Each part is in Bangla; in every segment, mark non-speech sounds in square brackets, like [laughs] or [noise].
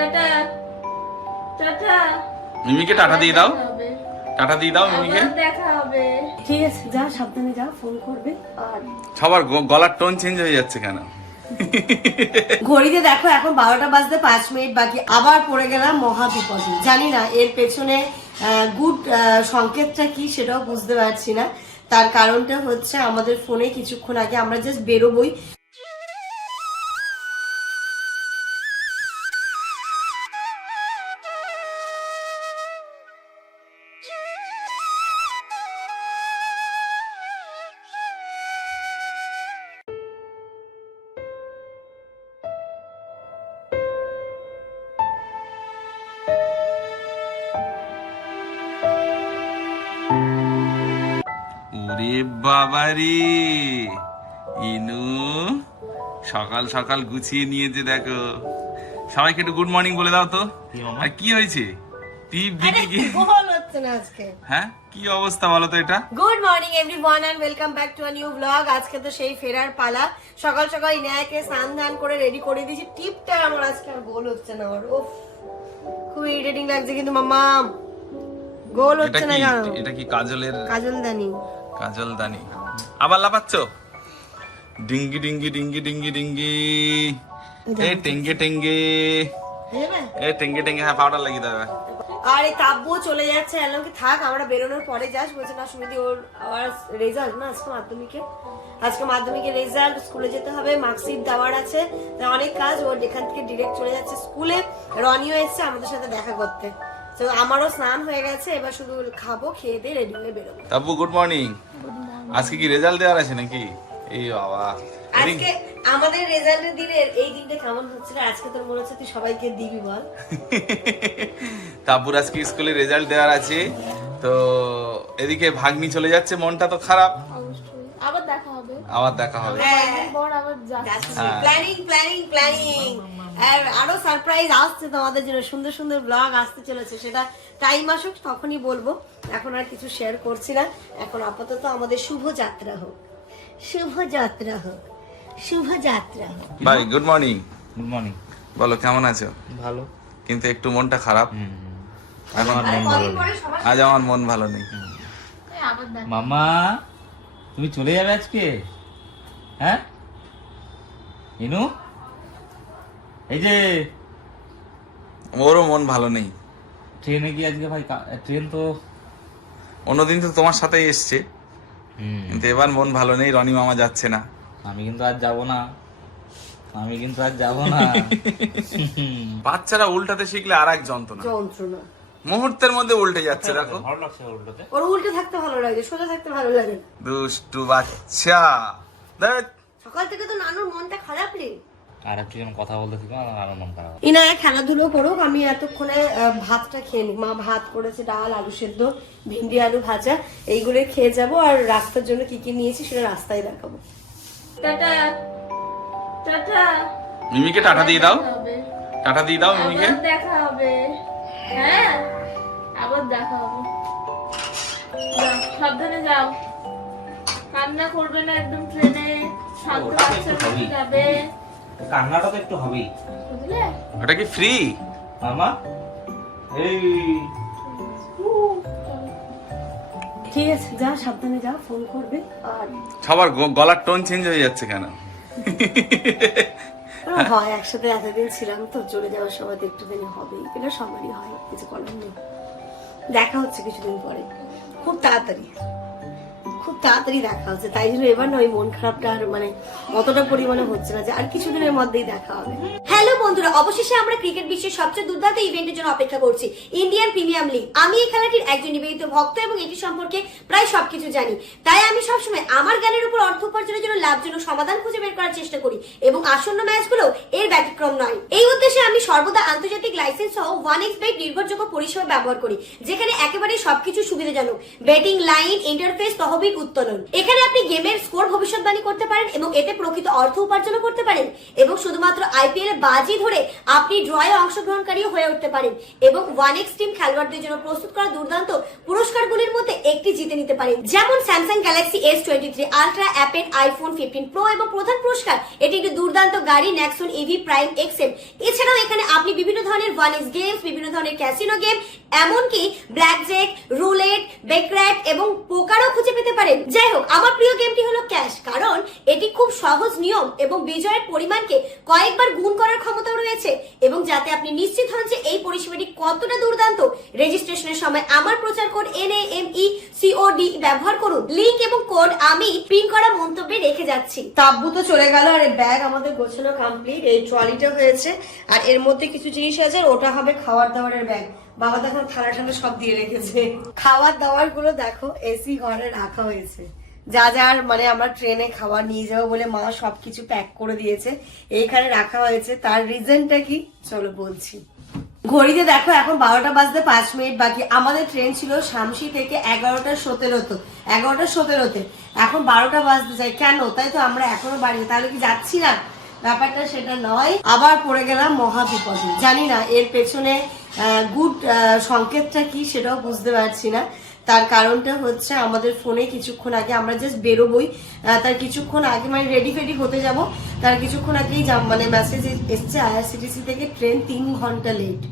টাটা। টাটা। মিমিকে টাটা দিয়ে দাও। টাটা দিয়ে দাও মিমিকে। দেখা হবে। ঠিক আছে যা সাবধানে যা ফোন করবে। আর সবার গলার টোন চেঞ্জ হয়ে যাচ্ছে কেন? ঘড়িতে দেখো এখন বারোটা বাজতে পাঁচ মিনিট বাকি। আবার পড়ে গেলাম মহা বিপদে। জানি না এর পেছনে গুড সংকেতটা কি সেটাও বুঝতে পারছি না। তার কারণটা হচ্ছে আমাদের ফোনে কিছুক্ষণ আগে আমরা জাস্ট বেরোবই। ওরে বাবারে। ইনু সকাল সকাল গুছিয়ে নিয়েছে দেখো। সবাইকে একটু গুড মর্নিং বলে দাও তো। আর কি হয়েছে? টিপ দিকে কি না হ্যাঁ? কি অবস্থা বলো তো এটা? Good morning everyone and welcome back to a new blog আজকে তো সেই ফেরার পালা। সকাল সকাল ইনায়াকে স্নান ধান করে রেডি করে দিয়েছি। টিপটা আমার আজকে আর গোল হচ্ছে না আমার। উফ খুব ইরিটেটিং লাগছে কিন্তু মাম্মা গোল হচ্ছে না কেন? এটা কি কাজলের কাজল দানি। কাজল দানি। আবার লাপাচ্ছ ডিঙ্গি ডিঙ্গি ডিঙ্গি ডিঙ্গি ডিঙ্গি। এ টেঙ্গে টেঙ্গে। এ টেঙ্গে টেঙ্গে হ্যাঁ পাউডার লাগিয়ে দেবে। আর এই কাব্য চলে যাচ্ছে। এলাম কি থাক আমরা বেরোনোর পরে যাস। বলছে না সুমিদি ওর আবার রেজাল্ট না আজকে মাধ্যমিকে? আজকে মাধ্যমিকের রেজাল্ট স্কুলে যেতে হবে। মার্কশিট দেওয়ার আছে। অনেক কাজ ওর এখান থেকে ডিরেক্ট চলে যাচ্ছে স্কুলে রনিও এসছে আমাদের সাথে দেখা করতে। তো আমারও স্নান হয়ে গেছে এবার শুধু খাব খেয়ে দিয়ে রেডি হয়ে বেরোবো। তাব্বু গুড মর্নিং আজকে কি রেজাল্ট দেওয়ার আছে নাকি? এই বাবা। আজকে আমাদের রেজাল্টের দিনের এই দিনটা কেমন হচ্ছিল? আজকে তোর মনে হচ্ছে তুই সবাইকে দিবি বল। [laughs] তাব্বুর আজকে স্কুলে রেজাল্ট দেওয়ার আছে। তো এদিকে ভাগ্নি চলে যাচ্ছে মনটা তো খারাপ। আবার দেখা হবে। আবার দেখা হবে। হ্যাঁ। বর আবার যাচ্ছে। প্ল্যানিং প্ল্যানিং প্ল্যানিং আর আরও সারপ্রাইজ আসছে তোমাদের জন্য সুন্দর সুন্দর ব্লগ আসতে চলেছে সেটা টাইম আসুক তখনই বলব। এখন আর কিছু শেয়ার করছি না। এখন আপাতত আমাদের শুভ যাত্রা হোক। শুভ যাত্রা হোক। শুভ যাত্রা হোক। ভাই গুড মর্নিং গুড মর্নিং বলো কেমন আছো? ভালো। কিন্তু একটু মনটা খারাপ। আজ আমার মন ভালো নেই। মামা তুমি চলে যাবে আজকে? হ্যাঁ? ইনু? এই যে ওরও মন ভালো নেই। ট্রেনে কি আজকে ভাই ট্রেন তো অন্যদিন তো তোমার সাথেই এসছে। কিন্তু এবার মন ভালো নেই রনি মামা যাচ্ছে না। আমি কিন্তু আজ যাব না। আমি কিন্তু আজ যাব না। [laughs] বাচ্চারা উল্টাতে শিখলে আর এক যন্ত্রণা। যন্ত্রণা। মুহূর্তের মধ্যে উল্টে যাচ্ছে দেখো। ভালো লাগছে উল্টোতে। ওর উল্টে থাকতে ভালো লাগে সোজা থাকতে ভালো লাগে দুষ্টু বাচ্চা। দেখ। সকাল থেকে তো নানুর মনটা খারাপ রে। আর একটু যেন কথা বলতে থাকো আমার আরও মন খারাপ ইনায়া খেলাধুলো করুক আমি এতক্ষণে ভাতটা খেয়ে নিই। মা ভাত করেছে ডাল আলু সেদ্ধ ভিন্ডি আলু ভাজা এইগুলো খেয়ে যাব। আর রাস্তার জন্য কি কি নিয়েছি সেটা রাস্তায় দেখাবো। টাটা। টাটা। মিমিকে টাটা দিয়ে দাও। টাটা দিয়ে দাও মিমিকে। দেখা হবে। হ্যাঁ আবার দেখা হবে। সাবধানে যাও। কান্না করবে না একদম ট্রেনে। শান্ত হবেই। যাবে। কান্নাটা তো একটু হবেই। বুঝলে? ওটা কি ফ্রি মামা এই। ঠিক আছে যা সাবধানে যা ফোন করবে। আর সবার গলার টোন চেঞ্জ হয়ে যাচ্ছে কেন? হয় একসাথে এতদিন ছিলাম তো চলে যাওয়ার সময় তো একটু দিনে হবেই। এটা সবারই হয় কিছু করার নেই। দেখা হচ্ছে কিছুদিন পরে। খুব তাড়াতাড়ি। খুব তাড়াতাড়ি দেখা হচ্ছে। তাই জন্য এবার না ওই মন খারাপটা আর মানে অতটা পরিমাণে হচ্ছে না যে আর কিছুদিনের মধ্যেই দেখা হবে। হ্যালো বন্ধুরা, অবশেষে আমরা ক্রিকেট বিশ্বের সবচেয়ে দুর্দান্ত ইভেন্টের জন্য অপেক্ষা করছি, ইন্ডিয়ান প্রিমিয়াম লিগ। আমি এই খেলাটির একজন নিবেদিত ভক্ত এবং এটি সম্পর্কে প্রায় সবকিছু জানি। তাই আমি সবসময় আমার জ্ঞানের উপর অর্থ উপার্জনের জন্য লাভজনক সমাধান খুঁজে বের করার চেষ্টা করি এবং আসন্ন ম্যাচগুলো এর ব্যতিক্রম নয়। এই উদ্দেশ্যে আমি সর্বদা আন্তর্জাতিক লাইসেন্স সহ ওয়ান এক্সপেক্ট নির্ভরযোগ্য পরিষেবা ব্যবহার করি, যেখানে একেবারে সবকিছু সুবিধাজনক। বেটিং লাইন ইন্টারফেস তহবিল গভীর উত্তোলন। এখানে আপনি গেমের স্কোর ভবিষ্যৎবাণী করতে পারেন এবং এতে প্রকৃত অর্থ উপার্জন করতে পারেন এবং শুধুমাত্র আইপিএল বাজি ধরে আপনি ড্রয়ে অংশগ্রহণকারীও হয়ে উঠতে পারেন এবং ওয়ান এক্স টিম খেলোয়াড়দের জন্য প্রস্তুত করা দুর্দান্ত পুরস্কারগুলির মধ্যে একটি জিতে নিতে পারেন। যেমন Samsung Galaxy S twenty three Ultra Apple iPhone fifteen Pro এবং প্রধান পুরস্কার, এটি একটি দুর্দান্ত গাড়ি ন্যাক্সন ইভি প্রাইম এক্সএম এছাড়াও এখানে আপনি বিভিন্ন ধরনের ওয়ান এক্স গেমস, বিভিন্ন ধরনের ক্যাসিনো গেম, এমনকি ব্ল্যাক জ্যাক রুলেট বেকর্যাট এবং পোকারও খুঁজে পেতে পারেন যাই হোক, আমার প্রিয় গেমটি হলো ক্যাশ, কারণ এটি খুব সহজ নিয়ম এবং বিজয়ের পরিমাণকে কয়েকবার গুণ করার ক্ষমতাও রয়েছে এবং যাতে আপনি নিশ্চিত হন যে এই পরিষেবাটি কতটা দুর্দান্ত। রেজিস্ট্রেশনের সময় আমার প্রচার code N M E C O D ব্যবহার করুন। লিংক এবং কোড আমি পিন করা মন্তব্যে রেখে যাচ্ছি। তাব্বু তো চলে গেল আর ব্যাগ আমাদের গোছানো কমপ্লিট এই ট্রলিটা হয়েছে। আর এর মধ্যে কিছু জিনিস আছে, আর ওটা হবে খাবার দাবারের ব্যাগ। বাবা দেখো থালা ঠান্ডা সব দিয়ে রেখেছে। খাবার দাবারগুলো দেখো এসি ঘরে রাখা হয়েছে। যা যার মানে আমরা ট্রেনে খাবার নিয়ে যাব বলে মা সবকিছু প্যাক করে দিয়েছে, এইখানে রাখা হয়েছে। তার রিজনটা কি? চলো বলছি। ঘড়িতে দেখো এখন বারোটা বাজতে পাঁচ মিনিট বাকি। আমাদের ট্রেন ছিল শামসি থেকে এগারোটা সতেরোতে এগারোটা সতেরোতে। এখন বারোটা বাজতে চাই। কেন? তাই তো আমরা এখনও বাড়ি তাহলে কি যাচ্ছি না? ব্যাপারটা সেটা নয়। আবার পড়ে গেলাম মহা বিপদে জানি না এর পেছনে গুড সংকেতটা কি সেটাও বুঝতে পারছি না। তার কারণটা হচ্ছে আমাদের ফোনে কিছুক্ষণ আগে আমরা জাস্ট বেরোবই। তার কিছুক্ষণ আগে মানে রেডি ফেডি হতে যাব। তার কিছুক্ষণ আগেই যা- মানে মেসেজ এসছে আইআরসিটিসি থেকে ট্রেন তিন ঘণ্টা লেট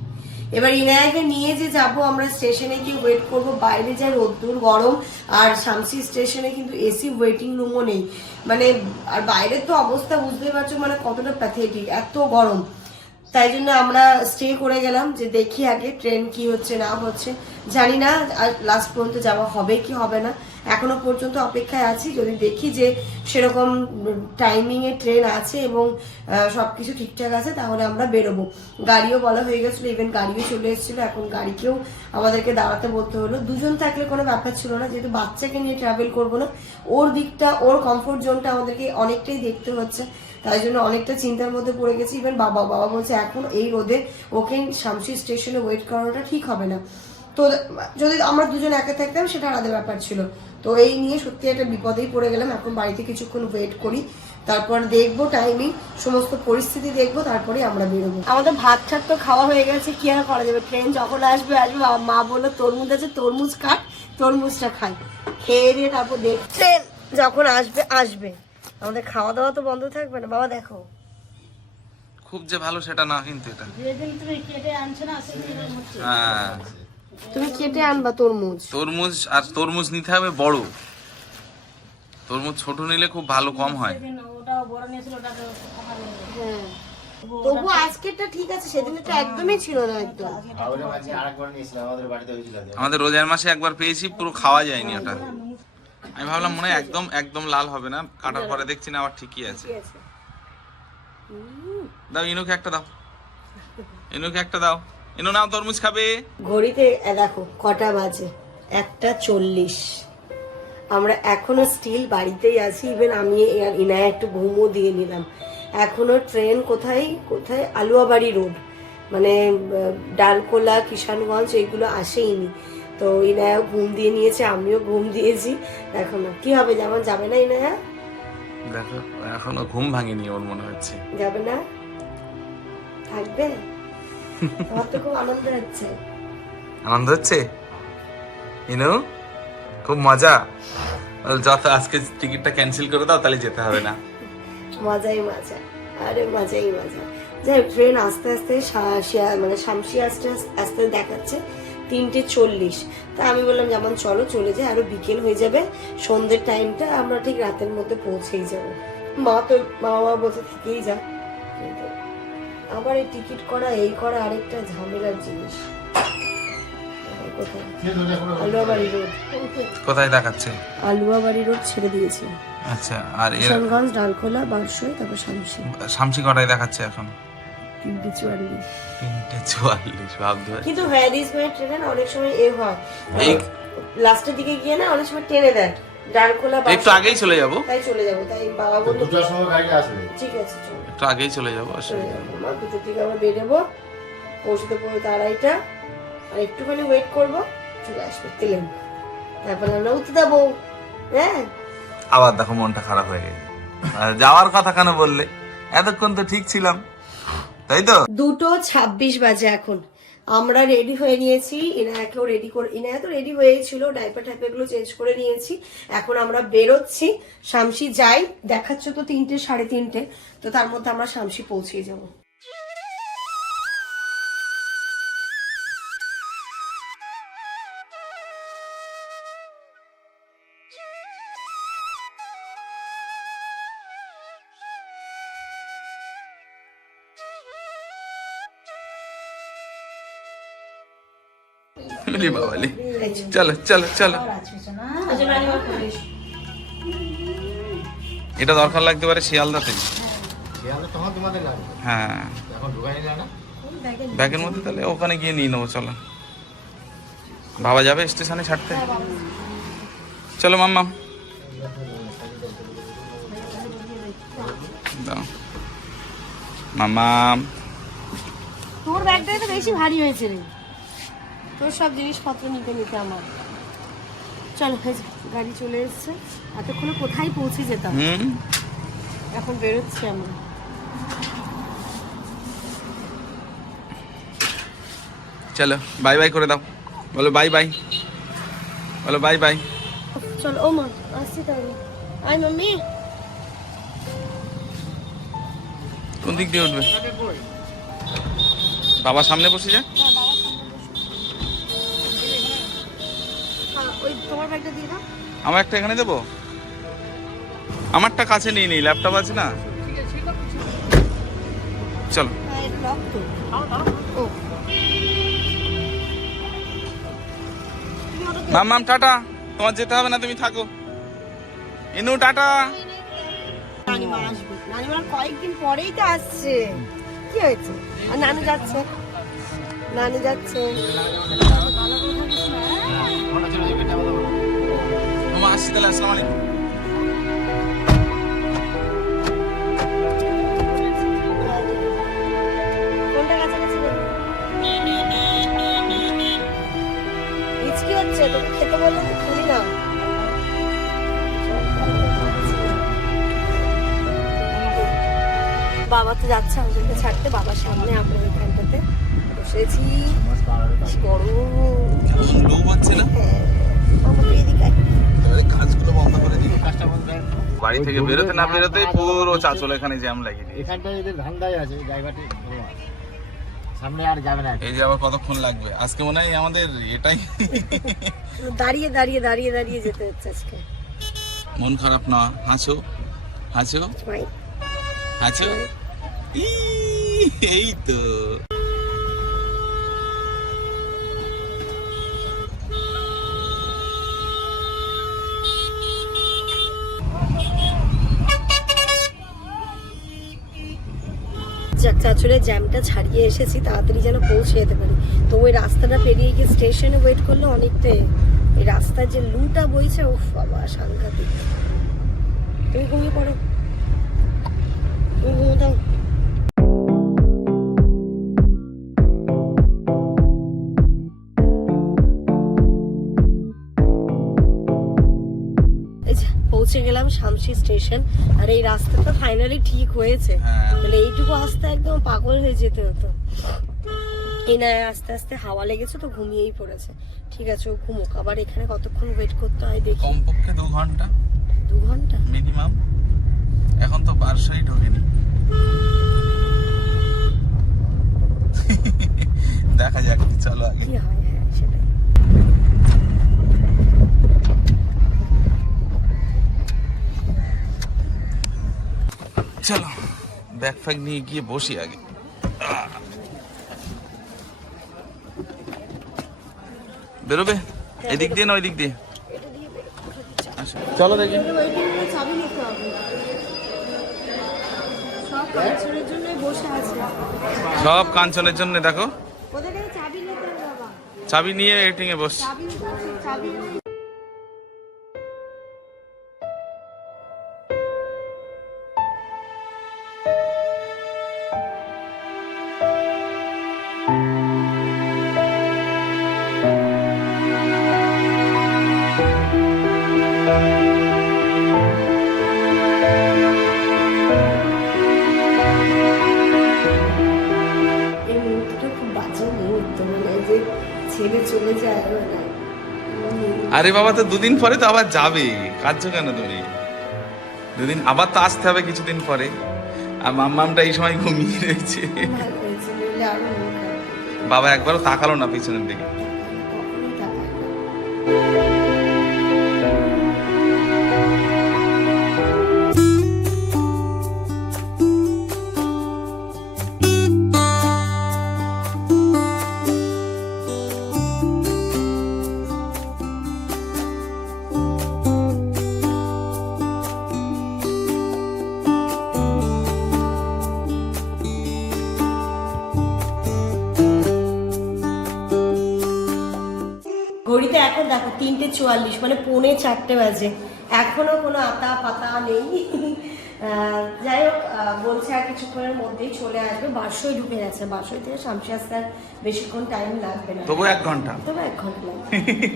এবার ইনায়াকে নিয়ে যে যাব, আমরা স্টেশনে গিয়ে ওয়েট করব। বাইরে যা রোদ্দুর, গরম, আর শামসি স্টেশনে কিন্তু এসি ওয়েটিং রুমও নেই। মানে আর বাইরের তো অবস্থা বুঝতে পারছ মানে কতটা প্যাথেটিক এত গরম। তাই জন্য আমরা স্টে করে গেলাম যে দেখি আগে ট্রেন কি হচ্ছে না হচ্ছে। জানি না লাস্ট পর্যন্ত যাওয়া হবে কি হবে না। এখনও পর্যন্ত অপেক্ষায় আছি যদি দেখি যে সেরকম টাইমিং এ ট্রেন আছে এবং আহ, সবকিছু ঠিকঠাক আছে তাহলে আমরা বেরোবো। গাড়িও বলা হয়ে গেছিল ইভেন গাড়িও চলে এসেছিল এখন গাড়িকেও আমাদেরকে দাঁড়াতে বলতে হলো। দুজন থাকলে কোনো ব্যাপার ছিল না যেহেতু বাচ্চাকে নিয়ে ট্রাভেল করব না ওর দিকটা ওর কমফোর্ট জোনটা আমাদেরকে অনেকটাই দেখতে হচ্ছে। তাই জন্য অনেকটা চিন্তার মধ্যে পড়ে গেছি। ইভেন বাবা বাবা বলছে এখন এই রোদে ওকে শামসি স্টেশনে ওয়েট করানোটা ঠিক হবে না। তো যদি আমরা দুজন একা থাকতাম সেটা আলাদা ব্যাপার ছিল। তো এই নিয়ে সত্যি একটা বিপদেই পড়ে গেলাম। এখন বাড়িতে কিছুক্ষণ ওয়েট করি তারপর দেখব টাইমিং সমস্ত পরিস্থিতি দেখব তারপরে আমরা বেরোবো। আমাদের ভাত ঠাত তো খাওয়া হয়ে গেছে কি আর করা যাবে? ট্রেন যখন আসবে আসবে মা বলল তরমুজ আছে তরমুজ কাট তরমুজটা খাই। খেয়ে দিয়ে তারপর দেখ ট্রেন যখন আসবে আসবে। আমাদের খাওয়া দাওয়া তো বন্ধ থাকবে না। বাবা দেখো। খুব যে ভালো সেটা না কিন্তু এটা। হ্যাঁ। তুমি কেটে আনবা তরমুজ। তরমুজ আর তরমুজ নিতে হবে বড়। তরমুজ ছোট নিলে খুব ভালো কম হয়। হ্যাঁ। তবু আজকেরটা ঠিক আছে সেদিনটা একদমই ছিল না একদম। আমাদের রোজার মাসে একবার পেয়েছি পুরো খাওয়া যায়নি ওটা। আমি ভাবলাম মনে একদম একদম লাল হবে না কাটার পরে দেখছি না আবার ঠিকই আছে। দাও ইনুকে একটা দাও। ইনুকে একটা দাও। ইনু নাও তরমুজ খাবে। ঘড়িতে এ দেখো কটা বাজে? একটা চল্লিশ। আমরা এখনও স্টিল বাড়িতেই আছি ইভেন আমি ইনায় একটু ঘুমও দিয়ে নিলাম। এখনও ট্রেন কোথায় কোথায়? আলুয়াবাড়ি রোড মানে ডালকোলা কিষানগঞ্জ এগুলো আসেইনি। তো ইনায়া ঘুম দিয়ে নিয়েছে আমিও ঘুম দিয়েছি। দেখো না কি হবে যেমন যাবে না ইনায়া? দেখো এখনও ঘুম ভাঙেনি ওর মনে হচ্ছে। যাবে না? থাকবে? আমার তো খুব আনন্দ হচ্ছে। আনন্দ হচ্ছে? ইনু খুব মজা। যত আজকে টিকিটটা ক্যান্সেল করে দাও তাহলে যেতে হবে না। মজাই মজা আরে মজাই মজা। যাই ট্রেন আস্তে আস্তে মানে শামসি আস্তে আস্তে দেখাচ্ছে। তিনটে চল্লিশ। তা আমি বললাম যেমন চলো চলে যাই আরও বিকেল হয়ে যাবে। সন্ধ্যের টাইমটা আমরা ঠিক রাতের মধ্যে পৌঁছেই যাব। মা তো মা মা বলতে থেকেই যা। কিন্তু আবার এই টিকিট করা এই করা আরেকটা ঝামেলার জিনিস। কোথায়? আলুয়াবাড়ি রোড কোথায় দেখাচ্ছে? আলুয়াবাড়ি রোড ছেড়ে দিয়েছি। আচ্ছা আর ডালখোলা তারপর শামসি। শামসি কটায় দেখাচ্ছে এখন? তিনটে চুয়াল্লিশ। তিনটে চুয়াল্লিশ ভাবতে হয়। কিন্তু ভ্যাদিস মেয়ের ট্রেনে অনেক সময় এ হয়। এই- লাস্টের দিকে গিয়ে না অনেক সময় টেনে দেয় ডালখোলা একটু আগেই চলে যাব। তাই চলে যাব তাই বাবা তো বলল সময় গাড়ি আসবে। ঠিক আছে চলো। একটু আগেই চলে যাব অসুবিধা মা দুটোর দিকে আমরা বেরোবো পৌঁছতে পৌঁছতে আড়াইটা। আর একটুখানি ওয়েট করব চলে আসবে তেলেন তারপরে আমরা উঠতে দেবো হ্যাঁ? আবার দেখো মনটা খারাপ হয়ে গেছে। আর যাওয়ার কথা কেন বললে? এতক্ষণ তো ঠিক ছিলাম। তাই তো? দুটো ছাব্বিশ বাজে এখন। আমরা রেডি হয়ে নিয়েছি। ইনায়াকেও রেডি করে ইনায়া তো রেডি হয়েছিল ডাইপার টাইপারগুলো চেঞ্জ করে নিয়েছি। এখন আমরা বেরোচ্ছি। শামসি যাই। দেখাচ্ছ তো তিনটে, সাড়ে তিনটে। তো তার মধ্যে আমরা শামসি পৌঁছিয়ে যাব। বলি বাবালি চলো চলো চলো। এটা দরকার লাগতে পারে শিয়ালদাতে হ্যাঁ। ব্যাগের মধ্যে তাহলে ওখানে গিয়ে নিয়ে নেব, চলো। বাবা যাবে স্টেশনে ছাড়তে? চলো মাম্মা দাও মাম্মাম তোর ব্যাগটাই তো বেশি ভারী হয়েছে রে। তোর সব জিনিসপত্র নিতে নিতে আমার। চলো গাড়ি চলে এসছে। এতক্ষণে কোথায় পৌঁছে যেতাম? এখন বেরোচ্ছি আমরা চলো বাই বাই করে দাও। বলো বাই বাই বলো বাই বাই চলো ও মা আসছি তাহলে। আই মাম্মি। কোন দিক দিয়ে উঠবে? বাবা সামনে বসে যা ওই তোমার ব্যাগটা দিয়ে দাও। আমার একটা এখানে দেবো? আমারটা কাছে নিয়ে নেই ল্যাপটপ আছে না? চলো। হ্যাঁ মাম মাম টাটা। তোমার যেতে হবে না তুমি থাকো। ইনু টাটা। নানিমা আসবে। নানিমার কয়েকদিন পরেই তো আসছে। কি হয়েছে? আর নানু যাচ্ছে? নানু যাচ্ছে। আসছি তাহলে আসসালামু আলাইকুম। বাবা তো যাচ্ছে আমাদেরকে ছাড়তে বাবার সামনে আমরা ওইখানটাতে বসেছি। কি গরম। হচ্ছে না? বন্ধ করে দিই বাড়ি থেকে বেরোতে না বেরোতেই পুরো চাচল এখানে জ্যাম লাগিয়ে দিই এখানটায় এদের ধান্দাই আছে জায়গাটি সামনে আর যাবে না। এই যে আবার কতক্ষণ লাগবে? আজকে মনে হয় আমাদের এটাই। দাঁড়িয়ে দাঁড়িয়ে দাঁড়িয়ে দাঁড়িয়ে যেতে হচ্ছে আজকে। মন খারাপ না। হাসো হাসো হাসো এই তো। চাচুরে জ্যামটা ছাড়িয়ে এসেছি, তাড়াতাড়ি যেন পৌঁছে যেতে পারি। তো ওই রাস্তাটা পেরিয়ে গিয়ে স্টেশনে ওয়েট করলে অনেকটাই এই রাস্তার যে লুটা বইছে ও বাবা, সাংঘাতিক। তুমি ঘুমিয়ে পড়ো। তুমি ঘুমো দাও পৌঁছে গেলাম শামসি স্টেশন আর এই রাস্তাটা ফাইনালি ঠিক হয়েছে। হ্যাঁ। তাহলে এইটুকু আসতে একদম পাগল হয়ে যেতে হতো। এনায় আস্তে আস্তে হাওয়া লেগেছে তো ঘুমিয়েই পড়েছে। ঠিক আছে ও ঘুমোক। আবার এখানে কতক্ষণ ওয়েট করতে হয় দেখি। কমপক্ষে দু ঘণ্টা। দু ঘণ্টা? মিনিমাম এখন তো বারশাই ঢোকেনি। দেখা যাক চলো আগে। কি হয় হ্যাঁ সেটাই চলো ব্যাগ ফ্যাগ নিয়ে গিয়ে বসি আগে। বেরোবে? এদিক দিয়ে না ওই দিক দিয়ে? আসো। চলো দেখি। সব কাজের জন্যই বসে আছে। সব কাঞ্চনের জন্য দেখো। চাবি নিতে হবে বাবা। চাবি নিয়ে ওয়েটিং এ বসছি আরে বাবা, তো দুদিন পরে তো আবার যাবে। কাজ কেন তুমি? দুদিন আবার তো আসতে হবে কিছুদিন পরে। আর মাম্মামটা এই সময় ঘুমিয়ে রয়েছে। বাবা, একবারও তাকালো না পিছনের দিকে। চুয়াল্লিশ মানে পৌনে চারটে বাজে। এখনও কোনো আতা পাতা নেই। যাই হোক বলছে আর কিছুক্ষণের মধ্যেই চলে আসবে। বারশোই ঢুকে গেছে। বারশোই থেকে শামসি আসতে আর বেশিক্ষণ টাইম লাগবে না। তবু এক ঘণ্টা। তবে এক ঘণ্টা লাগবে।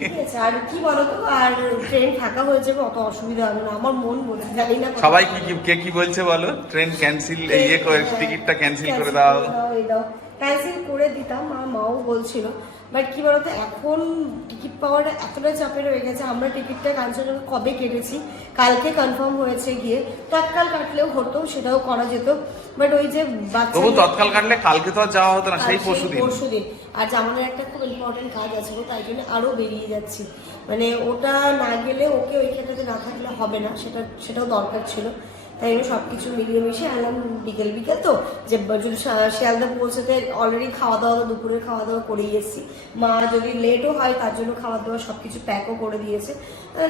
ঠিক আছে আর কি বলতো আর ট্রেন ফাঁকা হয়ে যাবে অত অসুবিধা হবে না। আমার মন বলছে জানি না সবাই কি কি কে কি বলছে বলো? ট্রেন ক্যান্সেল ইয়ে করে টিকিটটা ক্যান্সেল করে দাও। ক্যান্সেল করে দিতাম মা মাও বলছিল। বাট কি বলতো এখন টিকিট পাওয়াটা এতটা চাপে রয়ে গেছে আমরা টিকিটটা কাঞ্চনজঙ্ঘা কবে কেটেছি কালকে কনফার্ম হয়েছে গিয়ে তৎকাল কাটলেও হতো সেটাও করা যেত। বাট ওই যে বাচ্চা তৎকাল কাটলে কালকে তো আর যাওয়া হতো না সেই আর পরশু দিন। পরশুদিন। আর জামানের একটা খুব ইম্পর্টেন্ট কাজ আছে তাই জন্য আরও বেরিয়ে যাচ্ছি। মানে ওটা না গেলে ওকে ওইখানটাতে না থাকলে হবে না সেটা সেটাও দরকার ছিল। তাই জন্য সব কিছু মিলিয়ে মিশিয়ে আনলাম বিকেল বিকেল তো, যে যদি শিয়ালদা পৌঁছতে অলরেডি খাওয়া দাওয়া তো দুপুরের খাওয়া দাওয়া করেই এসেছি। মা যদি লেটও হয় তার জন্য খাওয়া দাওয়া সব কিছু প্যাকও করে দিয়েছে।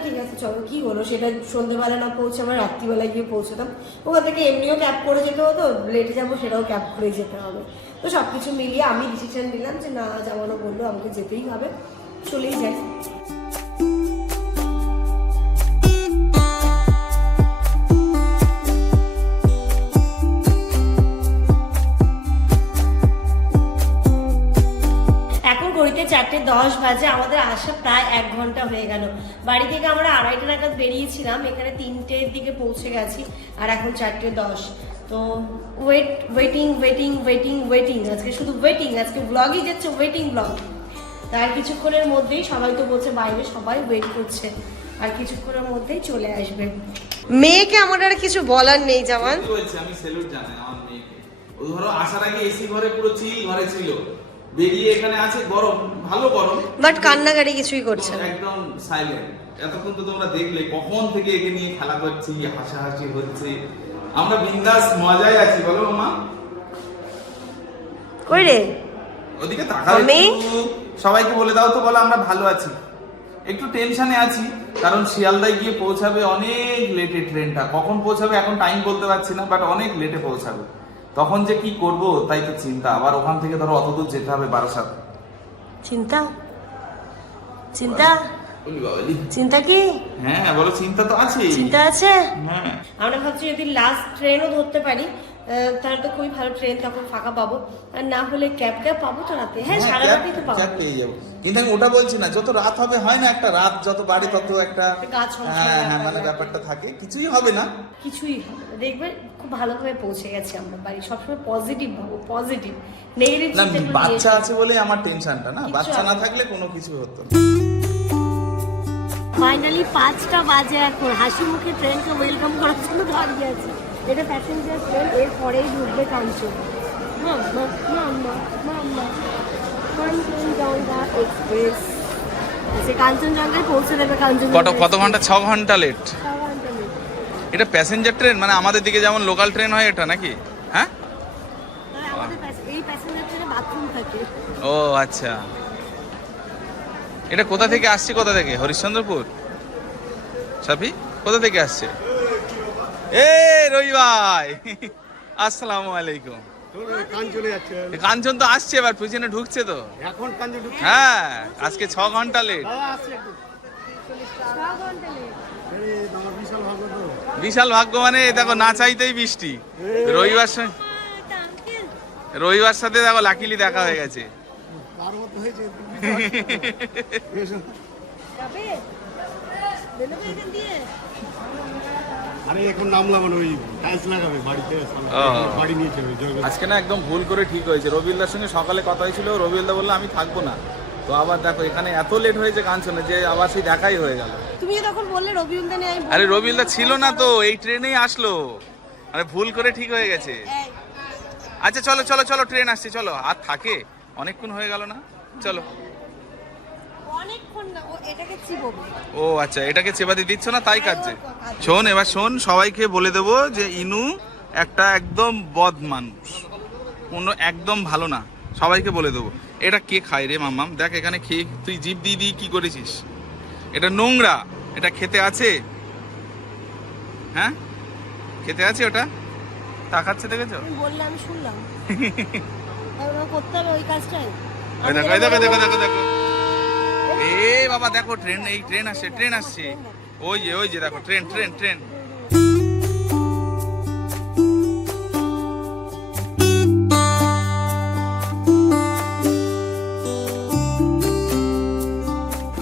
ঠিক আছে, চলো, কী হলো? সেটা সন্ধ্যেবেলা না পৌঁছে আমরা রাত্রিবেলা গিয়ে পৌঁছতাম। ওখান থেকে এমনিও ক্যাব করে যেতে হতো লেটে যাব সেটাও ক্যাব করে যেতে হবে। তো সব কিছু মিলিয়ে আমি ডিসিশন নিলাম যে না, জামানো বলল আমাকে যেতেই হবে। চলেই যাই। চারটে দশ বাজে, আমাদের আসা প্রায় এক ঘণ্টা হয়ে গেল। বাড়ি থেকে আমরা আড়াইটা নাগাদ বেরিয়েছিলাম, এখানে তিনটের দিকে পৌঁছে গেছি, আর এখন চারটে দশ। তো wait waiting waiting waiting waiting আজকে শুধু ওয়েটিং আজকে ব্লগই যাচ্ছে ওয়েটিং ব্লগ তার কিছুক্ষণের মধ্যেই সবাই তো বলছে বাইরে সবাই ওয়েট করছে, আর কিছুক্ষণের মধ্যেই চলে আসবে। মেয়েকে আমার আর কিছু বলার নেই, জামান। আমি সেলুট জানাই আমার মেয়েকে। ধরো, আসার আগে এসি ঘরে পুরো চিল ঘরে ছিল। বেরিয়ে এখানে আছে গরম ভালো গরম। বাট কান্নাকাটি কিছুই করছে না। একদম সাইলেন্ট এতক্ষণ তো তোমরা দেখলে কখন থেকে একে নিয়ে খেলা করছি হাসাহাসি হচ্ছে। আমরা বিন্দাস মজায় আছি বলো কই রে? ওদিকে তাকাও? সবাইকে বলে দাও তো বলো আমরা ভালো আছি। একটু টেনশনে আছি কারণ শিয়ালদায় গিয়ে পৌঁছাবে অনেক লেটে ট্রেনটা কখন পৌঁছাবে এখন টাইম বলতে পারছি না বাট অনেক লেটে পৌঁছাবে। তখন যে কি করব, তাই তো চিন্তা। আবার ওখান থেকে ধরো অতদূর যেতে হবে বারাসাত। চিন্তা? চিন্তা। চিন্তা কি? হ্যাঁ বলো চিন্তা তো আছে চিন্তা আছে? হ্যাঁ। আমরা ভাবছি যদি লাস্ট ট্রেনও ধরতে পারি আহ, তাহলে তো খুবই ভালো ট্রেন তখন ফাঁকা পাবো। আর না হলে ক্যাব ক্যাব পাবো তো রাতে। হ্যাঁ সারা রাতেই তো পাবো। ক্যাব পেয়ে যাব। কিন্তু আমি ওটা বলছি না যত রাত হবে হয় না একটা রাত যত বাড়ে তত একটা গা হ্যাঁ হ্যাঁ মানে ব্যাপারটা থাকে। কিছুই হবে না। কিছুই হবে। দেখবে খুব ভালোভাবে পৌঁছে গেছি আমরা বাড়ি। সবসময় পজিটিভ ভাবো পজিটিভ নেগেটিভ না বাচ্চা আছে বলে আমার টেনশনটা না? বাচ্চা না না। থাকলে কোনো কিছু হতো না। ফাইনালি পাঁচটা বাজে এখন। হাসি মুখে ট্রেনকে ওয়েলকাম করার জন্য দাঁড়িয়ে আছে এটা প্যাসেঞ্জার ট্রেন এর পরেই ঢুকবে কাঞ্চন। মাম্মা মাম্মা মাম্মা কাঞ্চনজঙ্ঘা এক্সপ্রেস সে কাঞ্চনজঙ্ঘায় পৌঁছে দেবে কাঞ্চনজঙ্ঘা কত কত ঘণ্টা? ছ ঘণ্টা লেট। এটা প্যাসেঞ্জার ট্রেন মানে আমাদের দিকে যেমন লোকাল ট্রেন হয় এটা নাকি? হ্যাঁ? প্যাস- এই প্যাসেঞ্জার ট্রেনে বাথরুম থাকে। ও আচ্ছা। এটা কোথা থেকে আসছে, কোথা থেকে? হরিশ্চন্দ্রপুর? সাফি কোথা থেকে আসছে? এ রবি ভাই, আসসালামু আলাইকুম। কাঞ্চন তো আসছে এবার, পিছনে ঢুকছে তো। হ্যাঁ আজকে ছ ঘণ্টা লেট বিশাল ভাগ্য মানে দেখো, না চাইতেই বৃষ্টি। রবিবার রবিবার সাথে, দেখো, লাকিলি দেখা হয়ে গেছে। আরে এখন নামলাম ওই টাইলস লাগাবে বাড়িতে বাড়ি নিয়ে চলে আজকে না একদম ভুল করে ঠিক হয়েছে। রবিউলদার সঙ্গে সকালে কথা হয়েছিল রবিউলদা বলল আমি থাকব না। তো আবার দেখো এখানে এত লেট হয়েছে কাঞ্চনে যে আবার সেই দেখাই হয়ে গেল। তুমি তখন বললে রবিউলদা নেই আরে রবিউলদা ছিল না তো এই ট্রেনেই আসলো। আরে ভুল করে ঠিক হয়ে গেছে। আচ্ছা চলো চলো চলো ট্রেন আসছে চলো। আর থাকে? অনেকক্ষণ হয়ে গেল না? চলো। অনেকক্ষণ না ও এটাকে চিবোবে ও আচ্ছা এটাকে চেবাতে দিচ্ছ না? তাই কাজছে শোন এবার শোন সবাইকে বলে দেবো যে ইনু একটা একদম বদ মানুষ। কোনো একদম ভালো না। সবাইকে বলে দেবো। এটা কে খায় রে মামাম দেখ এখানে খেয়ে তুই জিপ দিয়ে দিয়ে কি করেছিস? এটা নোংরা। এটা খেতে আছে? হ্যাঁ? খেতে আছে ওটা? তাকাচ্ছে দেখেছ? বললে আমি শুনলাম। [laughs] করতে হবে ওই কাজটাই। দেখো দেখো দেখো দেখো দেখো। এ বাবা দেখো ট্রেন এই ট্রেন আসছে ট্রেন আসছে। ওই যে ওই যে দেখো ট্রেন ট্রেন ট্রেন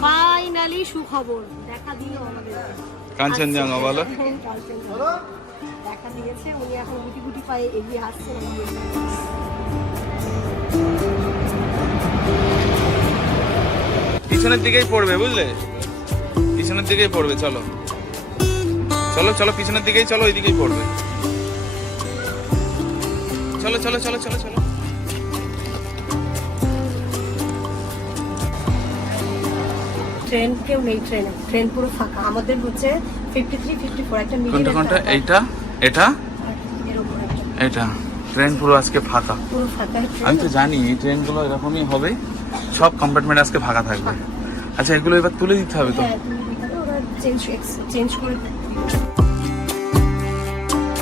ফাইনালি সুখবর দেখা দিল আমাদের। কাঞ্চনজঙ্ঘা বলো। দেখা দিয়েছে উনি এখন গুটি গুটি পায়ে এগিয়ে আসছেন পিছনের দিকেই পড়বে বুঝলে? পিছনের দিকেই পড়বে চলো। চলো চলো পিছনের দিকেই চলো ওই দিকেই পড়বে। চলো চলো চলো চলো চলো। ট্রেন কেউ নেই ট্রেনে ট্রেন পুরো ফাঁকা। আমাদের হচ্ছে ফিফটি থ্রি ফিফটি ফোর একটা মিডিল কোনটা কোনটা? এইটা? এটা? এটা। ট্রেন পুরো আজকে ফাঁকা। পুরো ফাঁকা আমি তো জানি এই ট্রেনগুলো এরকমই হবে সব কম্পার্টমেন্ট আজকে ফাঁকা থাকবে। আচ্ছা এগুলো এবার তুলে দিতে হবে তো? হ্যাঁ তুমি দেখাবে, চেঞ্জ চেঞ্জ করে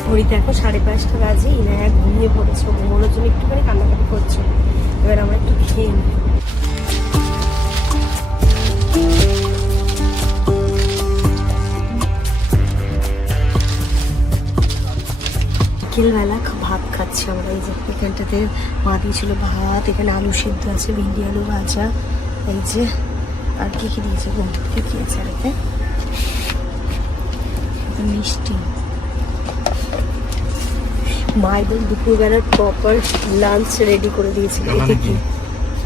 ঘড়িতে এখন সাড়ে পাঁচটা বাজে ইনায়া ঘুমিয়ে পড়েছে। ঘুমানোর জন্য একটুখানি কান্নাকাটি করছে। এবার আমরা একটু খেয়ে বিকেলবেলা ভাত খাচ্ছি আমরা। এই যে এখানটাতে মা দিয়েছিল ভাত এখানে আলু সিদ্ধ আছে ভিন্ডি আলু ভাজা। এই যে আর কি কি দিয়েছে গো কি দিয়েছে আর এতে? মিষ্টি। মা একদম দুপুরবেলার প্রপার লাঞ্চ রেডি করে দিয়েছিল এতে কি?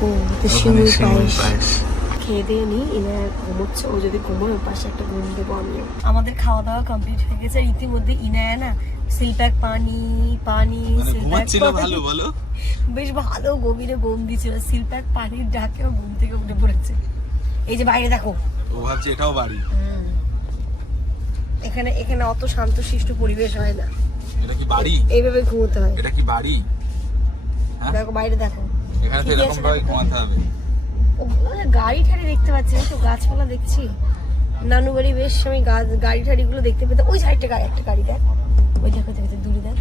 ও এতে শিমুল পায়েস। খেয়ে দিয়ে নি এরা ঘুমোচ্ছে ও যদি ঘুমোয় ওর পাশে একটা ঘুম দেবো আমিও। আমাদের খাওয়া দাওয়া কমপ্লিট হয়ে গেছে আর ইতিমধ্যে ইনায়া না সিলপ্যাক পানি পানি সিলপ্যাক মানে ভালো বলো? বেশ ভালো গভীরে ঘুম দিয়েছিল। সিলপ্যাক পানির ডাকে ও ঘুম থেকে উঠে পড়েছে। এই যে বাইরে দেখো। ও ভাবছি এটাও বাড়ি। এখানে এখানে অত শান্ত শান্তশিষ্ট পরিবেশ হয় না। এটা কি বাড়ি? এইভাবে ঘুমোতে হয়। এটা কি বাড়ি? হ্যাঁ? দেখো বাইরে দেখো। এখানে তো এরকম ভাবে। ঘুমাতে হবে। ও, ওখানে গাড়ি ঠাড়ি দেখতে পাচ্ছি তো? গাছপালা দেখছি। নানু বাড়ি বেশ আমি গাড়ি ঠাড়িগুলো দেখতে পেতাম। ওই সাইডটা গাড়ি একটা গাড়ি দেখ। ওই দেখো দেখো দূরে দেখ।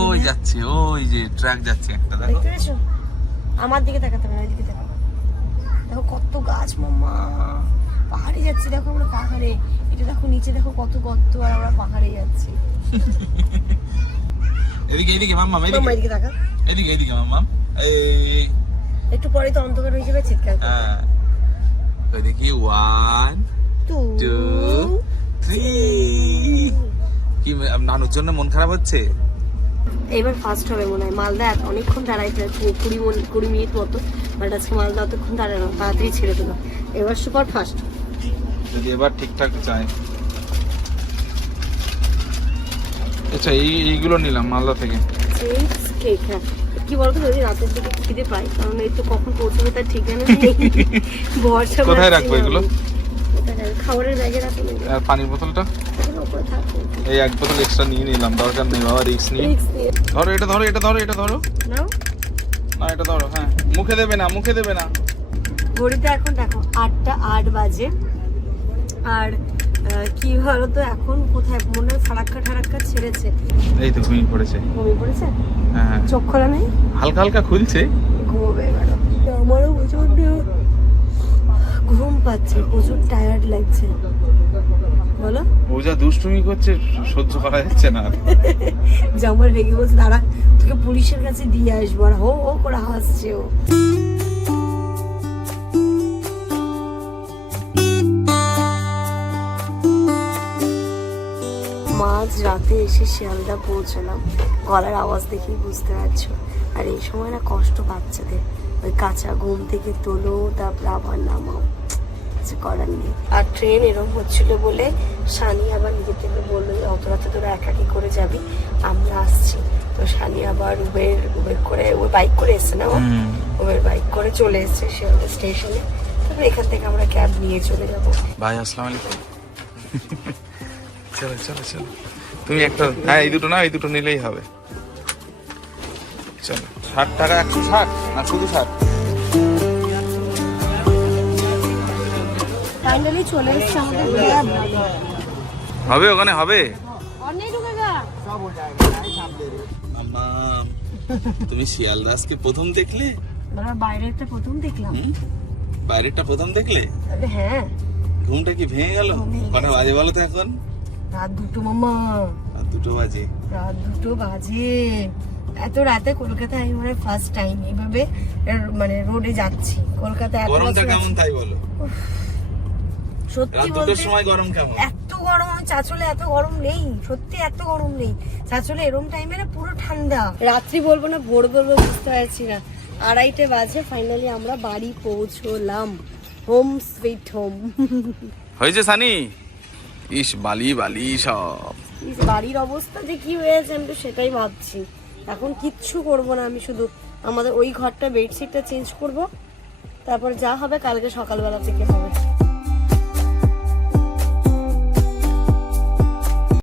ওই যাচ্ছে ওই যে ট্রাক যাচ্ছে একটা দেখো। দেখতে আমার দিকে তাকাতে হবে না ওইদিকে দেখো দেখো কত গাছ মাম্মা। পাহাড়ে যাচ্ছি দেখো আমরা পাহাড়ে। এটা দেখো নিচে দেখো কত গর্ত আর আমরা পাহাড়ে যাচ্ছি। এদিকে এদিকে মাম্মা এদিকে। এদিকে তাকা এদিকে এদিকে মাম্মা। এই। একটু পরে তো অন্ধকার হয়ে যাবে চিৎকার। হ্যাঁ। দেখি ওয়ান টু থ্রি কি নানুর জন্য মন খারাপ হচ্ছে? এবার ফার্স্ট হবে মনে হয়। মালদা এত অনেকক্ষণ দাঁড়াইতে হয়, কুড়ি কুড়ি মিনিট মতো। বাট আজকে মালদা অতক্ষণ দাঁড়ানো তাড়াতাড়ি ছেড়ে দিল। এবার সুপার ফাস্ট। যদি এবার ঠিকঠাক চাই আচ্ছা এই এইগুলো নিলাম মালদা থেকে। চিপস কেক হ্যাঁ। কি বলতো যদি রাতের দিকে খিদে পাই কারণ এই তো কখন পৌঁছবে তার ঠিকানা নেই। [laughs] ভরসা কোথায় রাখব এগুলো? খাবারের ব্যাগে রাখুন আর পানির বোতলটা? এই এক বোতল এক্সট্রা নিয়ে নিলাম দরকার নেই বাবা রিক্স নিয়ে। ধরো এটা ধরো এটা ধরো এটা ধরো। না? এটা ধরো হ্যাঁ। মুখে দেবে না মুখে দেবে না। ঘড়িতে এখন দেখো আটটা আট বাজে। আর আহ, কি বলতো এখন কোথায়? মনে হয় ফারাক্কা ঠারাক্কা ছেড়েছে। এই তো ঘুমিয়ে পড়েছে। ঘুমিয়ে পড়েছে? হ্যাঁ চোখ খোলা নেই? হালকা হালকা খুলছে। ঘুমোবে আমারও প্রচণ্ড ঘুম পাচ্ছে প্রচুর টায়ার্ড লাগছে। বলো? ও যা দুষ্টুমি করছে সহ্য করা যাচ্ছে না। [laughs] জামার রেগে বলছে দাঁড়া তোকে পুলিশের কাছে দিয়ে আসব আর হো হো করে হাসছে ও। মাছ রাতে এসে শিয়ালদা পৌঁছলাম। গলার আওয়াজ দেখেই বুঝতে পারছ। আর এই সময় না কষ্ট বাচ্চাদের ওই কাঁচা ঘুম থেকে তোলো তারপর আবার নামাও। কিছু করার নেই। আর ট্রেন এরম হচ্ছিল বলে সানি আবার নিজের থেকে বলল যে অত রাতে তোরা একাকি করে যাবি? আমরা আসছি। তো সানি আবার উবের উবের করে ও বাইক করে এসছে না ও? উবের বাইক করে চলে এসছে শিয়ালদা স্টেশনে তারপর এখান থেকে আমরা ক্যাব নিয়ে চলে যাব। ভাই আসসালামু আলাইকুম। চলো চলো চলো। তুমি একটা হ্যাঁ এই দুটো না এই দুটো নিলেই হবে। চলো ষাট টাকা একশো ষাট না শুধু ষাট? ফাইনালি চলে এসছে আমাদের ক্যাব হবে ওখানে? হবে? অনেক ঢুকে গা। মাম্মা তুমি শিয়ালদাসকে প্রথম দেখলে? বাইরেটা প্রথম দেখলাম। হুম? বাইরেরটা প্রথম দেখলে? আরে হ্যাঁ। ঘুমটা কি ভেঙে গেল? কটা বাজে বলো তো এখন? রাত দুটো মামা আর দুটো বাজে। রাত দুটো বাজে। এত রাতে কলকাতায় আমি মানে ফার্স্ট টাইম এইভাবে মানে রোডে যাচ্ছি। কলকাতা এত গরমটা কেমন তাই বলো। সত্যি বলতে সময় গরম কেমন? এত গরম চাচলে এত গরম নেই সত্যি এত গরম নেই। চাচলে এরম টাইমে না পুরো ঠান্ডা। রাত্রি বলব না ভোর বলব বুঝতে পারছি না। আড়াইটে বাজে ফাইনালি আমরা বাড়ি পৌঁছলাম। হোম সুইট হোম হয়েছে সানি? ইস বালি বালি সব। ইস বাড়ির অবস্থা যে কি হয়েছে আমি তো সেটাই ভাবছি। এখন কিচ্ছু করব না আমি শুধু আমাদের ওই ঘরটা বেডশিটটা চেঞ্জ করব। তারপর যা হবে কালকে সকালবেলা থেকে হবে।